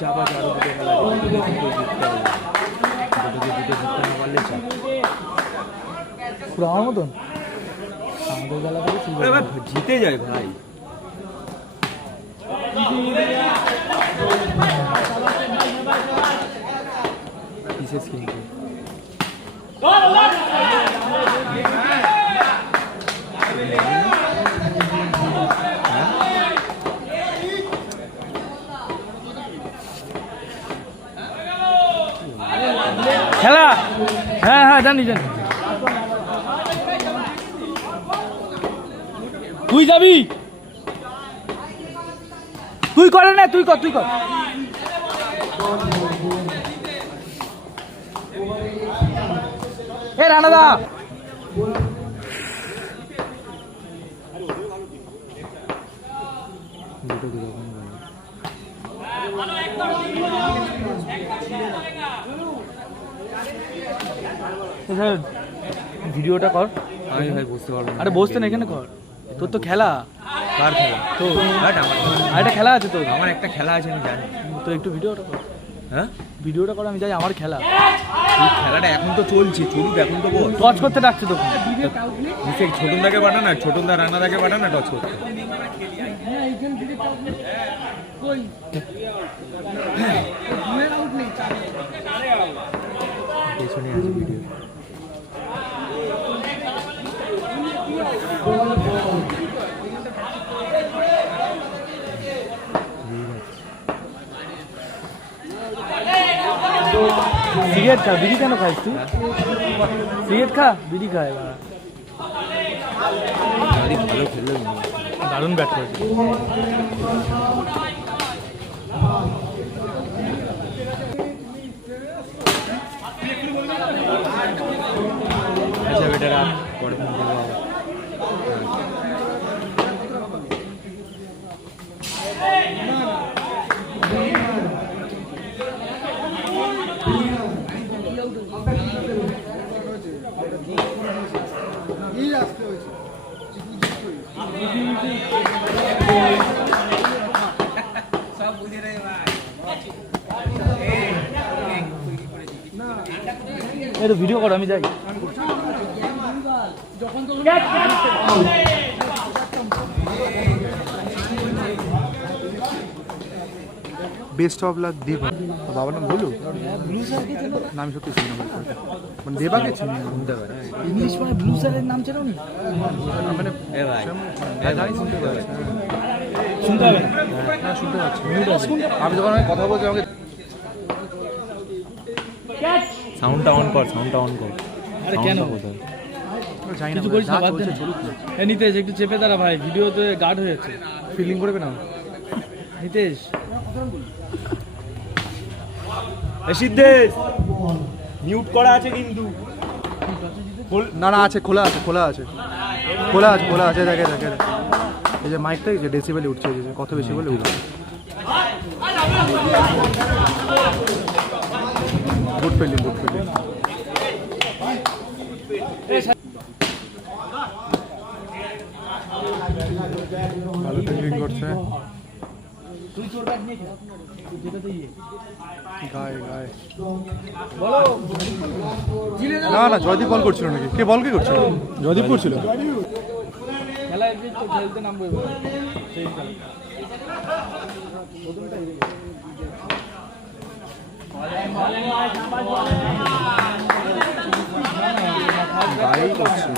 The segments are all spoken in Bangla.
চাপা চারো দুটো খেলা জিততে না পারলে চাপ পুরো আমার মতন আমাদের বেলা থেকে জিতে যায় ভাই। বিশেষ কিন্তু খেলা হ্যাঁ হ্যাঁ জানি জানি তুই যাবি তুই করে না তুই কর এ রানাদা ভিডিওটা কর। আমি ভাই বুঝতে পারবো না। আরে বসতে না এখানে কর। তোর তো খেলা। কার খেলা? তো একটা খেলা আছে তোর। আমার একটা খেলা আছে আমি জানি। তো একটু ভিডিওটা কর। হ্যাঁ ভিডিওটা কর আমি যাই আমার খেলা। এই খেলাটা এখন তো চলছে চলুক এখন তো বল। টচ করতে ডাকছে তো। নিচে ছোটনদাকে পাঠানা ছোটনদা রানাদাকে পাঠানা টচ করতে। হ্যাঁ এইখান থেকে কই দুয়ের আউট নেই পেছনে আছে ভিডিও সিগারেট খা বিড়ি কেন খাইস তুই সিগারেট খা বিড়ি খায় ভালো খেললো দারুণ ব্যাট করেছে আচ্ছা বেটারা পরে ফোন করবো ভিডিও করো আমি যাই বেস্ট অফ লাক দেবা বাবার নাম বলু নাম সত্যি চিনি না মানে দেবাকে চিনি না শুনতে পারে ইংলিশ মানে ব্লু স্যারের নাম ছিল না মানে জানি শুনতে পারে শুনতে হবে না শুনতে পাচ্ছি আমি যখন আমি কথা বলছি আমাকে সাউন্ডটা অন কর আরে কেন জানি না কিছু করিস না বাদ দে এই নিতেশ একটু চেপে দাঁড়া ভাই ভিডিওতে গার্ড হয়ে যাচ্ছে ফিলিং করবে না নিতেশ সিদ্ধেশ মিউট করা আছে কিন্তু না না আছে খোলা আছে দেখে এই যে মাইকটা যে ডেসিবেলে উঠছে কত বেশি বলে উঠছে গুড ফিল্ডিং ভালো ফিল্ডিং করছে গায়ে না জয়দীপ বল করছিল নাকি কে বল কে করছিল জয়দীপ করছিল খেলা খেলতে নামবো গায়ে করছে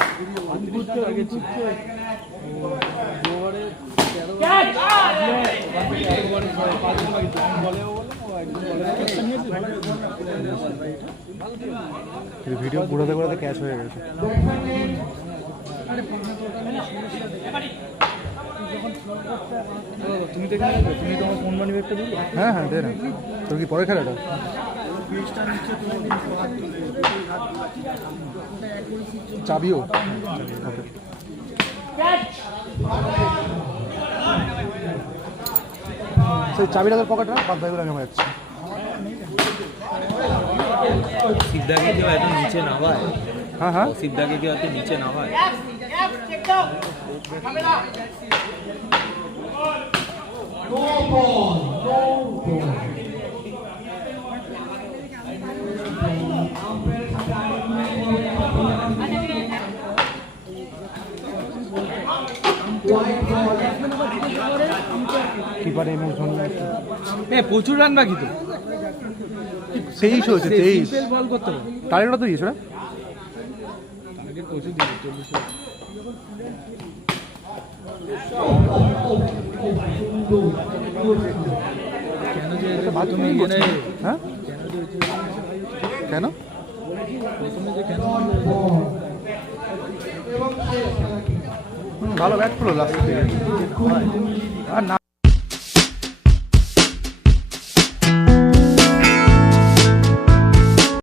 ভিডিও ঘোরাতে ক্যাচ হয়ে গেছে তুমি তোমার ফোন মানি ব্যাগটা দিলে হ্যাঁ দে না তোর কি পরে খেলাটা চাবিও সেই চাবিটা তোর পকেটে বাদ ভাইগুলো আমি যাচ্ছি সিদ্ধাকে কেউ এত নিচে নামায় হ্যাঁ হ্যাঁ অসিফদাকে কি হয়তো নিচে নামায়? কিপারে ইমোশন প্রচুর রান বাকি তো। 23 হয়েছে 23 বল করতে হবে। টার্গেটটা তো দিয়েছে না প্রচুর দিয়েছে 40। কেন যে বাথরুমে তুমি হ্যাঁ কেন ভালো ব্যাট করলো লাস্ট আর না